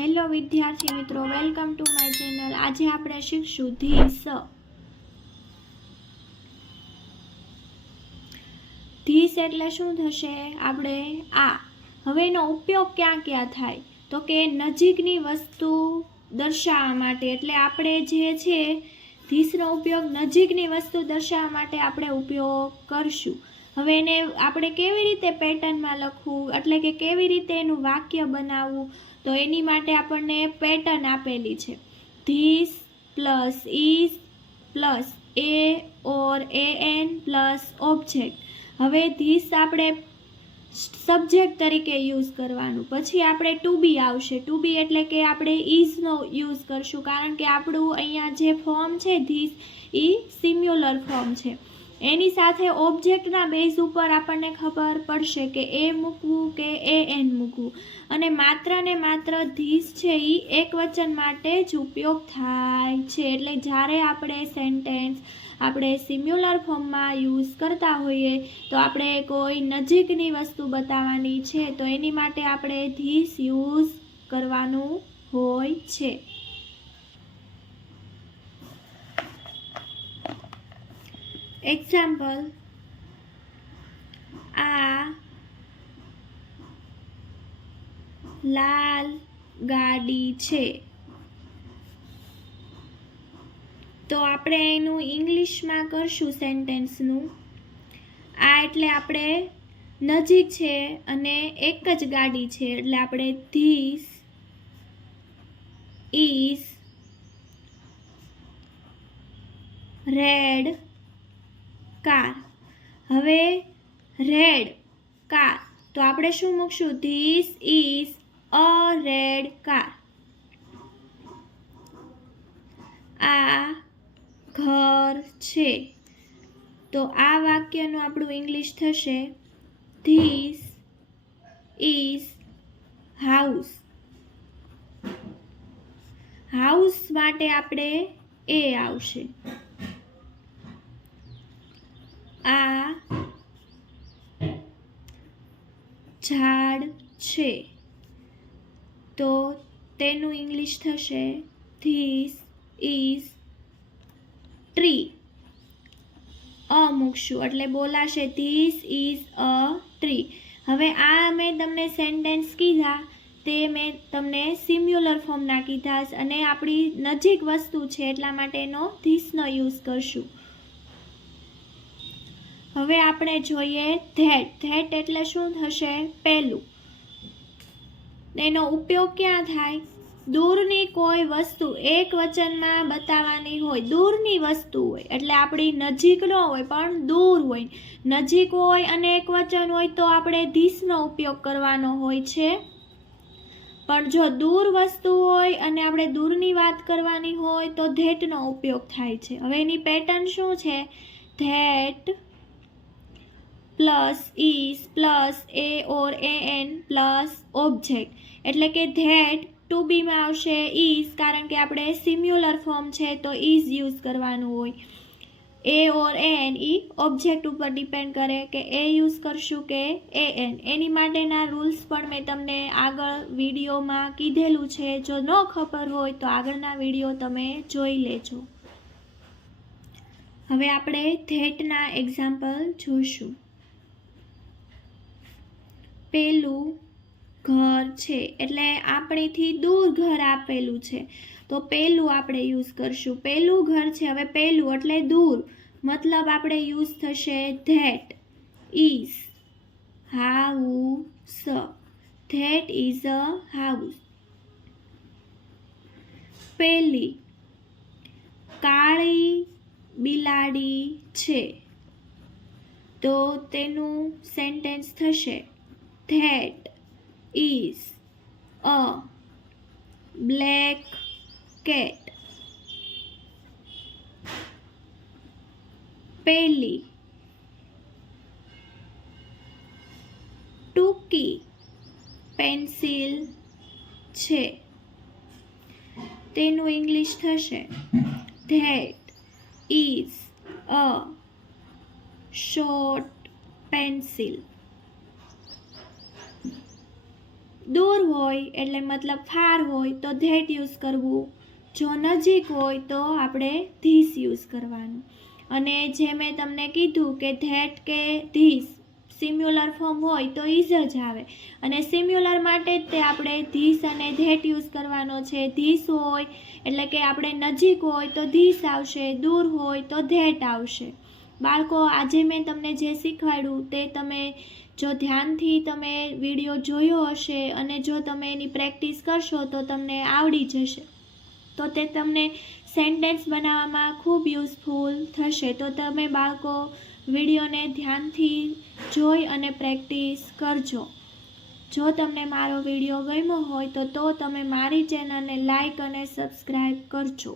Hello વિદ્યાર્થી મિત્રો, welcome to my channel. આજે આપણે શીખશું ધીસ। ધીસ એટલે શું થશે? આપણે આ હવે એનો ઉપયોગ ક્યાં ક્યાં થાય તો કે નજીકની વસ્તુ દર્શાવવા માટે, એટલે આપણે જે છે ધીસનો ઉપયોગ નજીકની વસ્તુ દર્શાવવા માટે આપણે ઉપયોગ કરશું। હવે એને આપણે કેવી રીતે પેટર્નમાં લખવું, એટલે કે કેવી રીતે એનું વાક્ય બનાવવું, તો એની માટે આપણને પેટર્ન આપેલી છે। This plus is plus a or a an plus object. હવે ધીસ આપણે સબ્જેક્ટ તરીકે યુઝ કરવાનું, પછી આપણે ટુ બી આવશે। ટુ બી એટલે કે આપણે ઇઝનો યુઝ કરશું, કારણ કે આપણું અહીંયા જે ફોર્મ છે ધીસ એ સિમ્યુલર ફોર્મ છે। એની સાથે ઓબ્જેક્ટના બેઝ ઉપર આપણને ખબર પડશે કે એ મૂકવું કે એ એન મૂકવું, અને માત્ર ને માત્ર ધીસ છે એ એકવચન માટે જ ઉપયોગ થાય છે। એટલે જ્યારે આપણે સેન્ટેન્સ આપણે સિમ્યુલર ફોર્મમાં યુઝ કરતા હોઈએ તો આપણે કોઈ નજીકની વસ્તુ બતાવવાની છે તો એની માટે આપણે ધીસ યુઝ કરવાનું હોય છે। એક્ઝામ્પલ, આ લાલ ગાડી છે, તો આપણે એનું ઇંગ્લિશમાં કરશું સેન્ટેન્સનું। આ એટલે આપણે નજીક છે અને એક જ ગાડી છે, એટલે આપણે ધીસ ઇઝ રેડ કાર। હવે રેડ કાર તો આપણે શું મૂકશું? This is a red car. આ ઘર છે, તો આ વાક્યનું આપણું ઇંગ્લિશ થશે ધીસ ઇઝ હાઉસ। હાઉસ માટે આપણે એ આવશે। આ ઝાડ છે, તો તેનું ઇંગ્લિશ થશે ધીસ ઇઝ ટ્રી। અ મૂકશું એટલે બોલાશે ધીસ ઇઝ અ ટ્રી। હવે આ મેં તમને સેન્ટેન્સ કીધા તે મેં તમને સિમ્યુલર ફોર્મના કીધા, અને આપણી નજીક વસ્તુ છે એટલા માટે એનો ધીસનો યુઝ કરશું। હવે આપણે જોઈએ ધેટ। ધેટ એટલે શું થશે? પહેલું। એનો ઉપયોગ ક્યાં થાય? દૂરની કોઈ વસ્તુ એક વચનમાં બતાવવાની હોય, દૂરની વસ્તુ હોય એટલે આપણી નજીક ન હોય પણ દૂર હોય। નજીક હોય અને એક વચન હોય તો આપણે ધીસનો ઉપયોગ કરવાનો હોય છે, પણ જો દૂર વસ્તુ હોય અને આપણે દૂરની વાત કરવાની હોય તો ધેટનો ઉપયોગ થાય છે। હવે એની પેટર્ન શું છે? That plus is plus a or a an plus object, એટલે કે ધેટ ટુ બીમાં આવશે ઇઝ, કારણ કે આપણે સિમ્યુલર ફોર્મ છે તો ઇઝ યુઝ કરવાનું હોય। એ or a N E object ઉપર ડિપેન્ડ કરે કે એ યુઝ કરશું કે એ એન। એની માટેના રૂલ્સ પણ મેં તમને આગળ વિડીયોમાં કીધેલું છે, જો ન ખબર હોય તો આગળના વિડીયો તમે જોઈ લેજો। હવે આપણે ધેટના એક્ઝામ્પલ જોશું। પેલું ઘર છે, એટલે આપણીથી દૂર ઘર આપેલું છે તો પેલું આપણે યુઝ કરશું। પેલું ઘર છે, હવે પેલું એટલે દૂર, મતલબ આપણે યુઝ થશે that is house. That is a house. પેલી કાળી બિલાડી છે, તો તેનું સેન્ટેન્સ થશે that is a black cat. પેલી ટૂંકી પેન્સિલ છે, તેનું ઇંગ્લિશ થશે that is a short pencil. દૂર હોય એટલે મતલબ ફાર હોય તો ધેટ યુઝ કરવું, જો નજીક હોય તો આપણે ધીસ યુઝ કરવાનું. અને જે મેં તમને કીધું કે ધેટ કે ધીસ સિમ્યુલર ફોર્મ હોય તો ઇઝ જ આવે, અને સિમ્યુલર માટે જ તે આપણે ધીસ અને ધેટ યુઝ કરવાનો છે. ધીસ હોય એટલે કે આપણે નજીક હોય તો ધીસ આવશે, દૂર હોય તો ધેટ આવશે. બાળકો, આજે મેં તમને જે શીખવાડ્યું તે તમે જો ધ્યાનથી તમે વિડીયો જોયો હશે અને જો તમે એની પ્રેક્ટિસ કરશો તો તમને આવડી જશે, તો તે તમને સેન્ટેન્સ બનાવવામાં ખૂબ યુઝફુલ થશે. તો તમે બાળકો વિડીયોને ધ્યાનથી જોઈ અને પ્રેક્ટિસ કરજો. જો તમને મારો વિડીયો ગમ્યો હોય તો તમે મારી ચેનલને લાઈક અને સબસ્ક્રાઈબ કરજો.